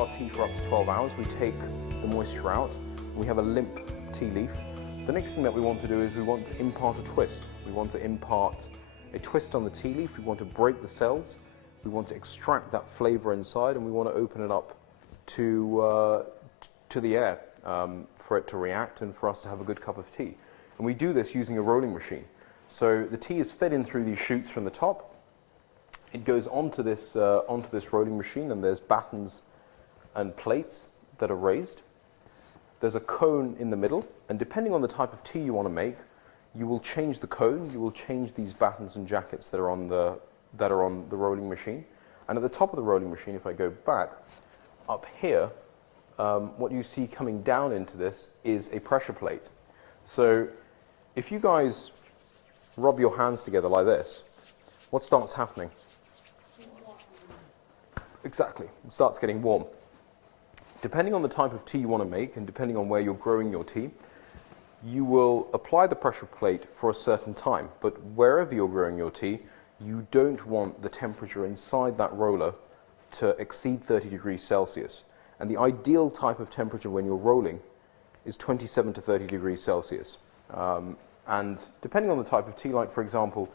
our tea for up to 12 hours, we take the moisture out, and we have a limp tea leaf. The next thing that we want to do is we want to impart a twist. We want to impart a twist on the tea leaf, we want to break the cells, we want to extract that flavor inside, and we want to open it up to the air for it to react and for us to have a good cup of tea. And we do this using a rolling machine. So the tea is fed in through these chutes from the top. It goes onto this rolling machine, and there's battens and plates that are raised. There's a cone in the middle, and depending on the type of tea you want to make, you will change the cone, you will change these battens and jackets that are on the rolling machine. And at the top of the rolling machine, if I go back, up here, what you see coming down into this is a pressure plate. So if you guys rub your hands together like this, what starts happening? Exactly, it starts getting warm. Depending on the type of tea you want to make and depending on where you're growing your tea, you will apply the pressure plate for a certain time, but wherever you're growing your tea, you don't want the temperature inside that roller to exceed 30 degrees Celsius. And the ideal type of temperature when you're rolling is 27 to 30 degrees Celsius. And depending on the type of tea, like for example,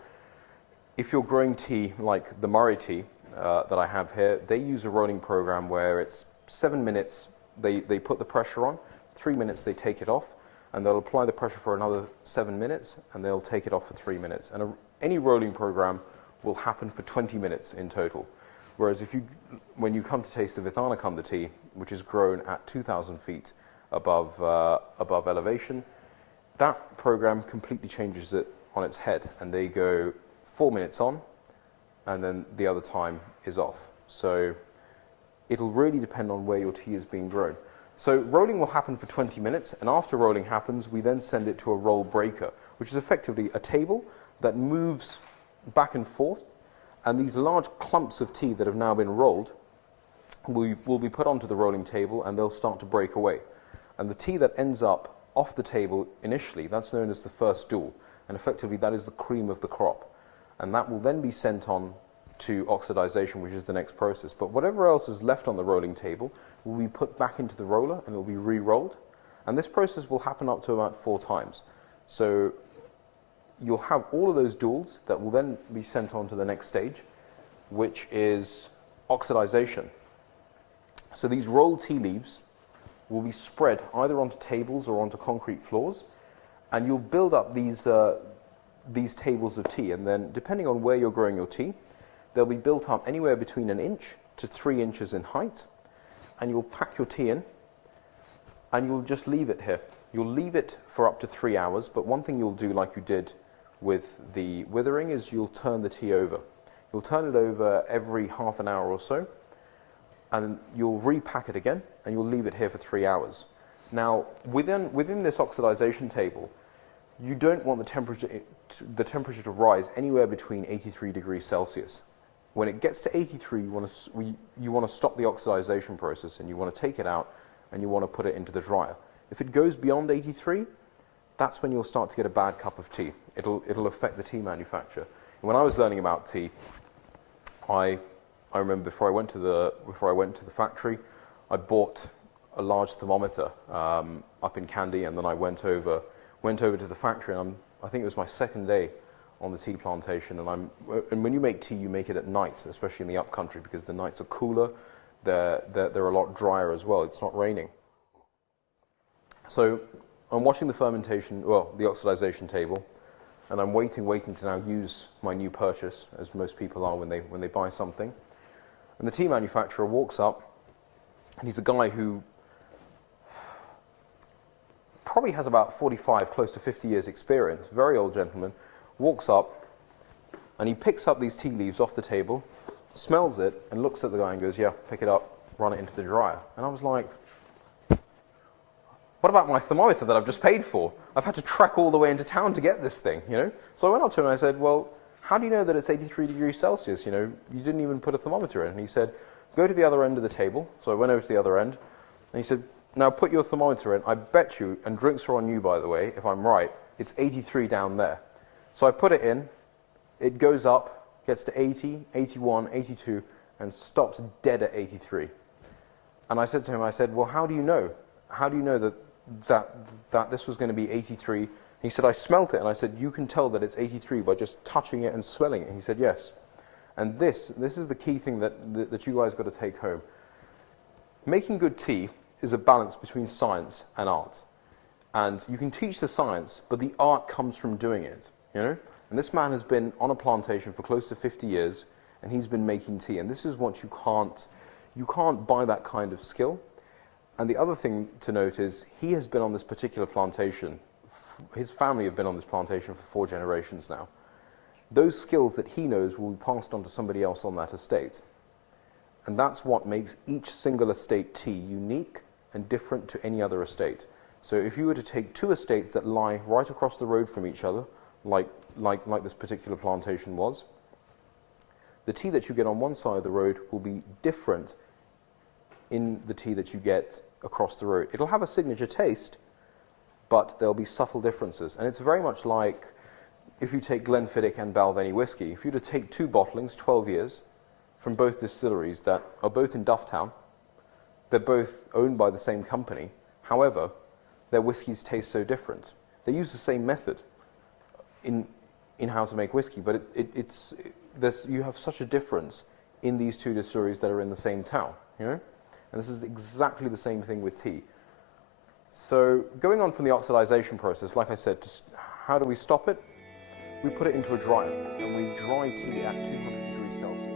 if you're growing tea like the Murray tea that I have here, they use a rolling program where it's 7 minutes, they put the pressure on, 3 minutes they take it off, and they'll apply the pressure for another 7 minutes, and they'll take it off for 3 minutes. And any rolling program will happen for 20 minutes in total. Whereas when you come to taste the Vithanakanda tea, which is grown at 2,000 feet above elevation, that program completely changes it on its head, and they go 4 minutes on, and then the other time is off. So it'll really depend on where your tea is being grown. So rolling will happen for 20 minutes, and after rolling happens, we then send it to a roll breaker, which is effectively a table that moves back and forth, and these large clumps of tea that have now been rolled will be put onto the rolling table, and they'll start to break away. And the tea that ends up off the table initially, that's known as the first dual, and effectively that is the cream of the crop. And that will then be sent on to oxidization, which is the next process. But whatever else is left on the rolling table will be put back into the roller and it will be re-rolled. And this process will happen up to about 4 times. So you'll have all of those duals that will then be sent on to the next stage, which is oxidization. So these rolled tea leaves will be spread either onto tables or onto concrete floors, and you'll build up these tables of tea, and then depending on where you're growing your tea, they'll be built up anywhere between 1 inch to 3 inches in height, and you'll pack your tea in, and you'll just leave it here. You'll leave it for up to 3 hours, but one thing you'll do, like you did with the withering, is you'll turn the tea over. You'll turn it over every half an hour or so, and you'll repack it again, and you'll leave it here for 3 hours. Now, within this oxidization table, you don't want the temperature to rise anywhere between 83 degrees Celsius. When it gets to 83, you want to stop the oxidization process, and you want to take it out, and you want to put it into the dryer. If it goes beyond 83, that's when you'll start to get a bad cup of tea. It'll affect the tea manufacture. And when I was learning about tea, I remember before I went to the factory, I bought a large thermometer up in Kandy, and then I went over to the factory, and I think it was my second day on the tea plantation, and when you make tea, you make it at night, especially in the upcountry, because the nights are cooler, they're a lot drier as well, it's not raining. So I'm watching the the oxidization table, and I'm waiting to now use my new purchase, as most people are when they buy something. And the tea manufacturer walks up, and he's a guy who probably has about 45, close to 50 years experience, very old gentleman, walks up, and he picks up these tea leaves off the table, smells it, and looks at the guy and goes, "Yeah, pick it up, run it into the dryer." And I was like, what about my thermometer that I've just paid for? I've had to trek all the way into town to get this thing, you know? So I went up to him and I said, "Well, how do you know that it's 83 degrees Celsius? You know, you didn't even put a thermometer in." And he said, "Go to the other end of the table." So I went over to the other end, and he said, "Now put your thermometer in. I bet you, and drinks are on you, by the way, if I'm right, it's 83 down there." So I put it in, it goes up, gets to 80, 81, 82, and stops dead at 83. And I said to him, I said, well, how do you know? How do you know that this was going to be 83? He said, I smelt it. And I said, you can tell that it's 83 by just touching it and smelling it. He said, yes. And this is the key thing that you guys got to take home. Making good tea is a balance between science and art. And you can teach the science, but the art comes from doing it, you know? And this man has been on a plantation for close to 50 years, and he's been making tea. And this is what you can't buy that kind of skill. And the other thing to note is he has been on this particular plantation. His family have been on this plantation for 4 generations now. Those skills that he knows will be passed on to somebody else on that estate. And that's what makes each single estate tea unique and different to any other estate. So if you were to take 2 estates that lie right across the road from each other, like this particular plantation was, the tea that you get on one side of the road will be different in the tea that you get across the road. It'll have a signature taste, but there'll be subtle differences. And it's very much like if you take Glenfiddich and Balvenie whiskey. If you were to take 2 bottlings, 12 years, from both distilleries that are both in Dufftown, they're both owned by the same company. However, their whiskies taste so different. They use the same method in how to make whiskey, but you have such a difference in these 2 distilleries that are in the same town, you know? And this is exactly the same thing with tea. So going on from the oxidization process, like I said, how do we stop it? We put it into a dryer, and we dry tea at 200 degrees Celsius.